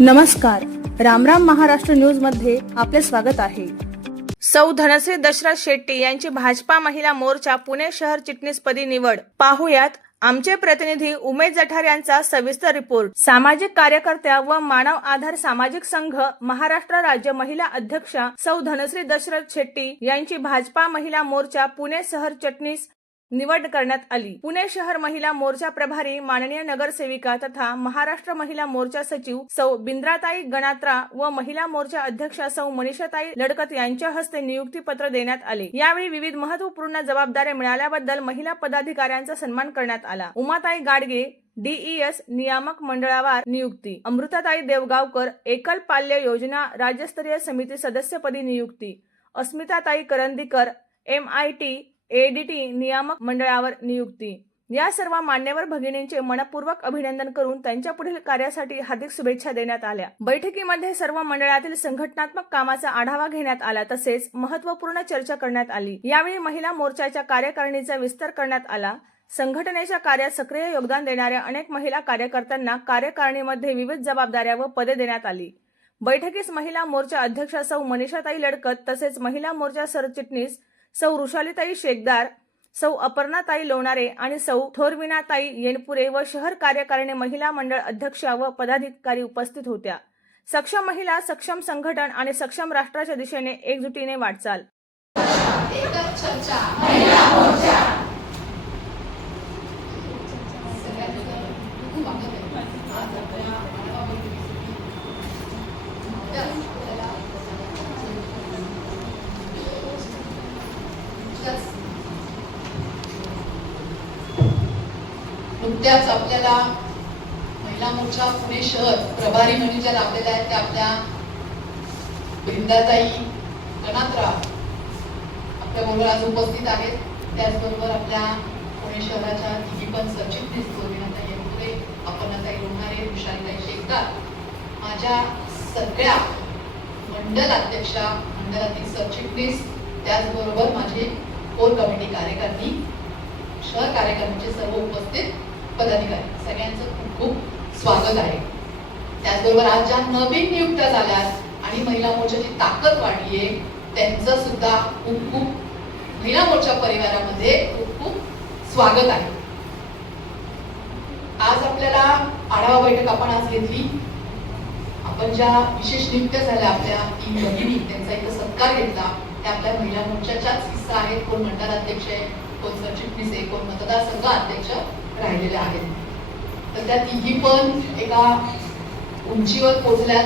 नमस्कार, रामराम महाराष्ट्र न्यूज मध्ये आपले स्वागत आहे। सौ धनश्री दशरथ शेट्टी यांची भाजपा महिला मोर्चा पुणे शहर चिटणीसपदी निवड। पाहुयात आमचे प्रतिनिधी उमेश जठार यांचा सविस्तर रिपोर्ट। सामाजिक कार्यकर्त्या व मानव आधार सामाजिक संघ महाराष्ट्र राज्य महिला अध्यक्षा सौ धनश्री दशरथ शेट्टी यांची भाजपा महिला मोर्चा पुणे शहर चिटणीस निवड करण्यात आली। पुणे शहर महिला मोर्चा प्रभारी माननीय नगरसेविका तथा महाराष्ट्र महिला मोर्चा सचिव सौ बिंद्राताई गणात्रा व महिला मोर्चा अध्यक्षा सौ मनीषाताई लडकत यांच्या हस्ते नियुक्ती पत्र देण्यात आले। यावेळी विविध महत्त्वपूर्ण जबाबदाऱ्या मिळाल्याबद्दल महिला पदाधिकाऱ्यांचा सन्मान करण्यात आला। उमाताई गाडगे DES नियामक मंडळावर नियुक्ती, अमृताताई देवगावकर एकल पाल्य योजना राज्यस्तरीय समिती सदस्यपदी नियुक्ती, अस्मिताताई करंदीकर MIT ADT नियामक मंडळावर नियुक्ती। या सर्व मान्यवर भगिनींचे मनपूर्वक अभिनंदन करून त्यांच्या पुढील कार्यासाठी हार्दिक शुभेच्छा देण्यात आल्या। बैठकीमध्ये सर्व मंडळातील संघटनात्मक कामाचा आढावा घेण्यात आला, तसेच महत्त्वपूर्ण चर्चा करण्यात आली। यावेळी महिला मोर्चाच्या कार्यकारिणीचा विस्तार करण्यात आला। संघटनेच्या कार्यात सक्रिय योगदान देणाऱ्या अनेक महिला कार्यकर्त्यांना कार्यकारिणीमध्ये विविध जबाबदाऱ्या व पदे देण्यात आली। बैठकीस महिला मोर्चा अध्यक्षा सौ मनीषाताई लडकत तसेच महिला मोर्चा सरचिटणीस सौ ऋषालीताई शेखदार, सौ अपर्णाताई लोणारे आणि सौ थोरविनाताई येनपुरे व शहर कार्यकारिणी महिला मंडळ अध्यक्षा व पदाधिकारी उपस्थित होत्या। सक्षम महिला, सक्षम संघटन आणि सक्षम राष्ट्राच्या दिशेने एकजुटीने वाटचाल। नुकत्याच आपल्याला महिला मोर्चा पुणे शहर प्रभारी म्हणून ज्या लाभलेल्या आहेत त्या आपल्या बिंदाताई गणात्रा आपल्याबरोबर आज उपस्थित आहेत। त्याचबरोबर आपल्या पुणे शहराच्या तिघी पण सरचिटणीस थोरविनाताई येनपुरे, अपर्णाताई लोणारे, ऋषालीताई शेखदार, माझ्या सगळ्या मंडल अध्यक्षा, मंडळातील सरचिटणीस, त्याचबरोबर माझे कोर कमिटी कार्यकारिणी, शहर कार्यकारिणीचे सर्व उपस्थित पदाधिकारी, सगळ्यांचं खूप खूप स्वागत आहे। त्याचबरोबर आज ज्या नवीन नियुक्त्या झाल्यात आणि महिला मोर्चाची ताकद वाढली आहे त्यांचं सुद्धा खूप खूप महिला मोर्चा परिवारामध्ये खूप खूप स्वागत आहे। आज आपल्याला आढावा बैठक आपण आज घेतली। आपण ज्या विशेष नियुक्त्या झाल्या आपल्या 3 भगिनी त्यांचा इथं सत्कार घेतला, त्या आपल्या महिला मोर्चाच्याच हिस्सा आहेत। कोण मंडळ अध्यक्ष आहे, कोण सरचिटणीस आहे, कोण मतदारसंघ अध्यक्ष राहिलेले आहेत। तर त्या तिघी पण एका उंचीवर पोहोचल्यात,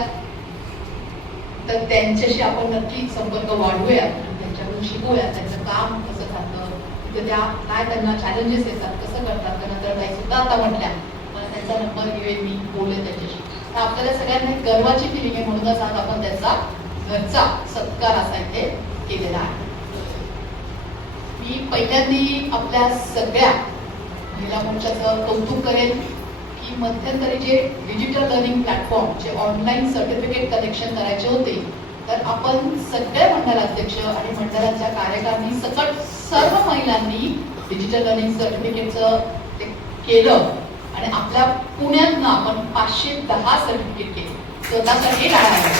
तर त्यांच्याशी आपण नक्की संपर्क वाढवूया, त्यांच्याकडून शिकूया त्यांचं काम कसं चालतं, तर त्या काय त्यांना चॅलेंजेस येतात, कसं करतात। त्यानंतर ताई सुद्धा आता म्हटल्या मला त्यांचा नंबर घेऊन मी बोलेन त्यांच्याशी। तर आपल्याला सगळ्यांना गर्वाची फिलिंग आहे, म्हणूनच आज आपण त्यांचा घरचा सत्कार असा इथे केलेला आहे। मी पहिल्यांदी आपल्या सगळ्या महिला मोर्चाचं कौतुक करेन की मध्यंतरी जे डिजिटल लर्निंग प्लॅटफॉर्म जे ऑनलाईन सर्टिफिकेट कलेक्शन करायचे होते, तर आपण सगळ्या मंडळाध्यक्ष आणि मंडळाच्या कार्यकारिणी सकट सर्व महिलांनी डिजिटल लर्निंग सर्टिफिकेटचं ते केलं आणि आपल्या पुण्यातनं आपण 510 सर्टिफिकेट केले स्वतःसाठी राहायला।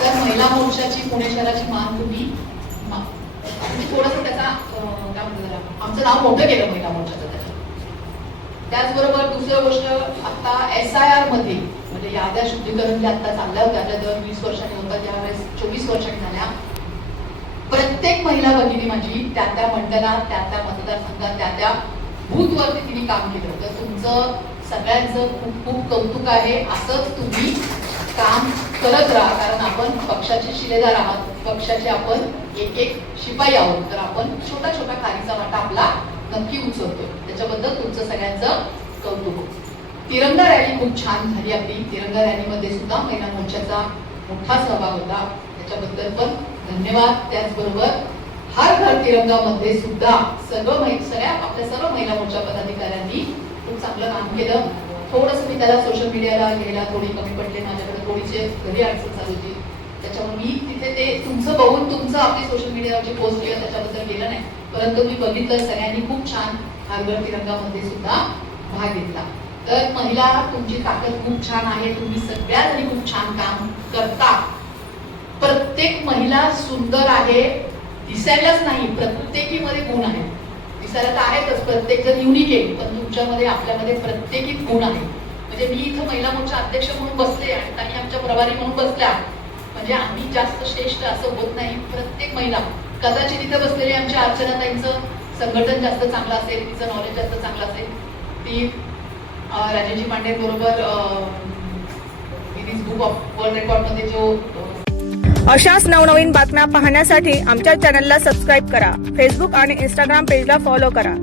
तर महिला मोर्चाची पुणे शहराची मान तुम्ही थोडंसं त्याचा काय म्हणतात आमचं नाव मोठं केलं महिला मोर्चाचं त्याच्यात। त्याचबरोबर दुसरी गोष्ट, आता SIR मध्ये म्हणजे याद्या शुद्धीकरण ज्या आता चालल्या होत्या त्या दर 20 वर्षांनी होतात, त्यावेळेस 24 वर्षांनी झाल्या। प्रत्येक महिला भगिनी माझी त्या त्या मंडळात, त्या त्या मतदारसंघात, त्या त्या बूथवरती तिने काम केलं। तर तुमचं सगळ्यांचं खूप खूप कौतुक आहे। असंच तुम्ही काम करत राहा, कारण आपण पक्षाचे शिलेदार आहात, पक्षाचे आपण एक एक शिपाई आहोत। तर आपण छोटा छोटा खारीचा वाटा आपला नक्की उचलतोय, त्याच्याबद्दल तुमचं सगळ्यांचं कौतुक। तिरंगा रॅली खूप छान झाली आपली। तिरंगा रॅलीमध्ये सुद्धा महिला मोर्चाचा मोठा सहभाग होता, त्याच्याबद्दल पण धन्यवाद। त्याचबरोबर हर घर तिरंगा मध्ये सुद्धा सगळ्या आपल्या सर्व महिला मोर्चा पदाधिकाऱ्यांनी खूप चांगलं काम केलं। थोडंसं मी त्याला सोशल मीडियाला घ्यायला थोडी कमी पडले, माझ्याकडे थोडीशी घरी अडचण चालू होती, त्याच्यामुळे मी तिथे ते तुमचं बघून तुमचं आपली सोशल मीडियावरची पोस्ट केलं त्याच्याबद्दल गेलं नाही, परंतु मी बघितलं सगळ्यांनी खूप छान हर घर तिरंगामध्ये सुद्धा भाग घेतला। तर महिला तुमची ताकद खूप छान आहे, तुम्ही सगळ्या जणी खूप छान काम करता. प्रत्येक महिला सुंदर आहे, दिसायलाच नाही, प्रत्येकीमध्ये गुण आहे. दिसायला तर आहेतच, प्रत्येक जण युनिक आहे, पण तुमच्यामध्ये आपल्यामध्ये प्रत्येकीत गुण आहे. म्हणजे मी इथं महिला मोर्चा अध्यक्ष म्हणून बसले आणि ताई आमच्या प्रभारी म्हणून बसल्या, म्हणजे आम्ही जास्त श्रेष्ठ असं होत नाही. प्रत्येक महिला, कदाचित इथं बसलेली आमच्या अर्चनाताईंचं संघटन जास्त चांगलं असेल, तिचं नॉलेज जास्त चांगलं असेल, ती राजेशजी पांडे बरोबर Guinness book of world record मध्ये जो अशाच नवनवीन बातम्या पाहण्यासाठी आमच्या चॅनलला सबस्क्राईब करा. फेसबुक आणि इंस्टाग्राम पेजला फॉलो करा.